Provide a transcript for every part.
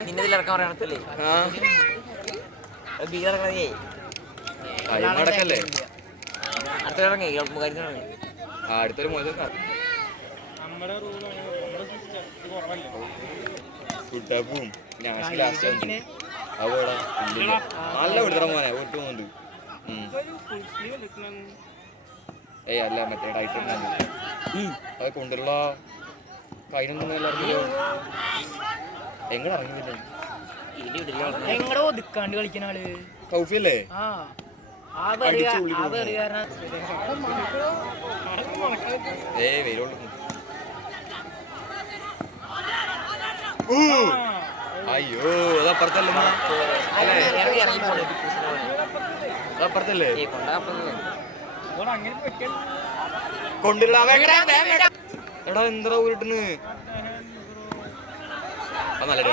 നിന്നതിലിറക്കാൻ പറയണത്തല്ലേ അടക്കല്ലേ അടുത്തിറങ്ങി അടുത്തൊരു മോശം അതുപോലെ നല്ല വിടുതറ മോനെ ഒറ്റ പോകുന്നുണ്ട്. ഏയ് അല്ല മറ്റേ ഡയറ്റ് അത് കൊണ്ടുള്ള കയ്യിലൊന്നും എല്ലാവർക്കും എങ്ങനെ ഇറങ്ങുന്നില്ല. ഒതുക്കാണ്ട് കളിക്കുന്ന ആള് കൗഫിയല്ലേ വെയിലുള്ളൂ. അയ്യോ അതപ്പുറത്തല്ലേ അതപ്പുറത്തല്ലേ കൊണ്ടിടാ എടാ എന്താ ഊരിട്ടുന്ന് അത് നല്ല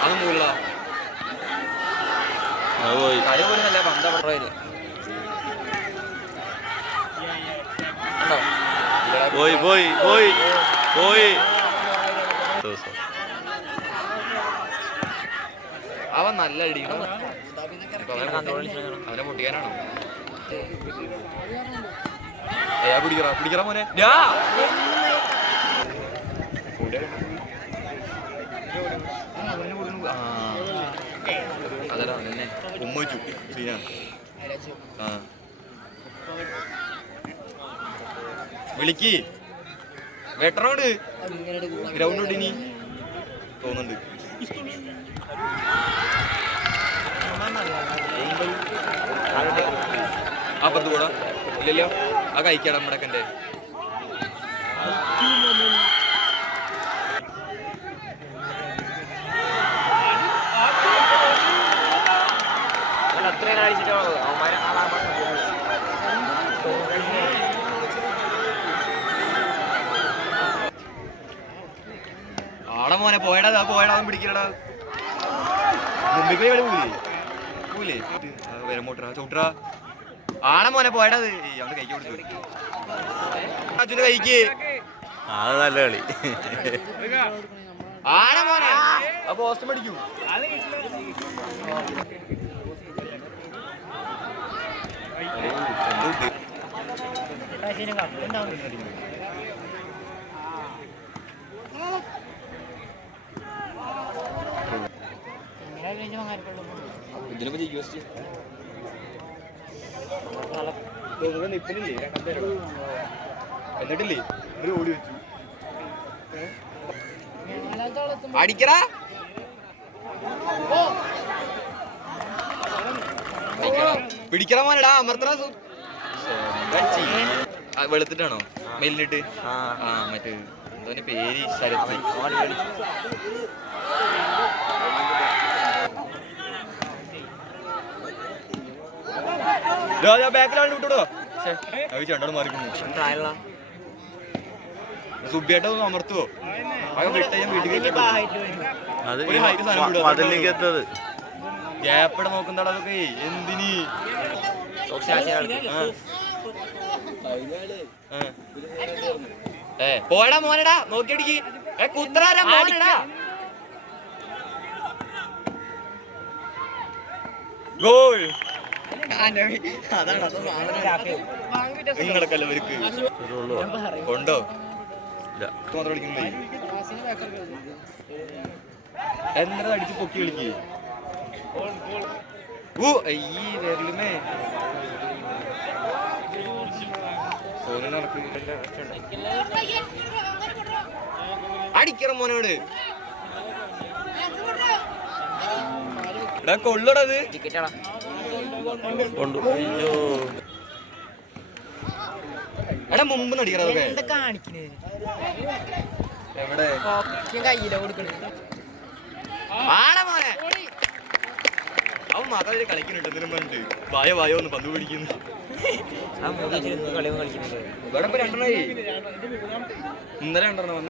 അതൊന്നും പോയില്ല കളി പോലും നല്ല പന്തപ്പെടുറയില് പോയി പോയി പോയി പോയി അവൻ നല്ല അടി അവനെ പൊട്ടിക്കാനാണോ പിടിക്കറ പിടിക്കറ മോനെ അതല്ല എന്നെ ഉമ്മച്ചു സീനാണ്. വിളിക്ക് വെട്ടണോട് ഗ്രൗണ്ട് ഇനി തോന്നുന്നുണ്ട്. അപ്പുറത്ത് കൂടാ ഇല്ലല്ലോ ആ കഴിക്കാടാ നമ്മുടെ കന്റെ ആടെ മോനെ പോയടാ പോയടാ പിടിക്കടാ മുമ്പിൽ കളി പോയില്ലേ വരമോട്ടറാ ചവിട്ടറാ ആടെ മോനെ പോയടാ അവന് കൈക്ക് കൊടുത്തു അച്ഛന് കൈക്ക് അത് നല്ല കളി ആടെ മോനെ ആ പോസ്റ്റ് പഠിക്കൂ എന്നിട്ടില്ലേ ഒരു ഓടി വെച്ചു അടിക്കടാ പിടിക്കണ മോനടാ അമർത്തണ വെളുത്തിട്ടാണോ മെല്ലിട്ട് മറ്റേ എന്തോന്റെ പേര് ശരത്ത് ബാക്കിലാണ് വിട്ടോ രണ്ടോട് മാറിക്കുന്നു സുബിയേട്ട അമർത്തുവോ വിട്ട ഞാൻ വീട്ടിൽ മതിലേക്കെത്തത് ഗ്യാപ്പട നോക്കുന്നടാ അതൊക്കെ എന്തിനി പോടാ മോനടാ നോക്കിയടിക്ക് കുത്തറാ മോനടാ ഗോൾ നിങ്ങളൊക്കെ ഇവർക്ക് കൊണ്ടോ മാത്രം കളിക്കുന്നേ എന്താ അടിച്ച് പൊക്കി കളിക്ക് ഈ വിരലുമേ അടിക്കറ മോനോട് കൊള്ളടത് എടാ മുമ്പ് നടിക്കറതൊക്കെ എവിടെ ആടാ മോനെ അവൻ മാത്രം കളിക്കുന്നുണ്ട് എന്തിനും പറഞ്ഞിട്ട് വായോ വായോ ഒന്ന് പന്ത് പിടിക്കുന്നു ഇവിടെ ഇപ്പൊ രണ്ടെണ്ണമായി ഇന്നലെ രണ്ടെണ്ണം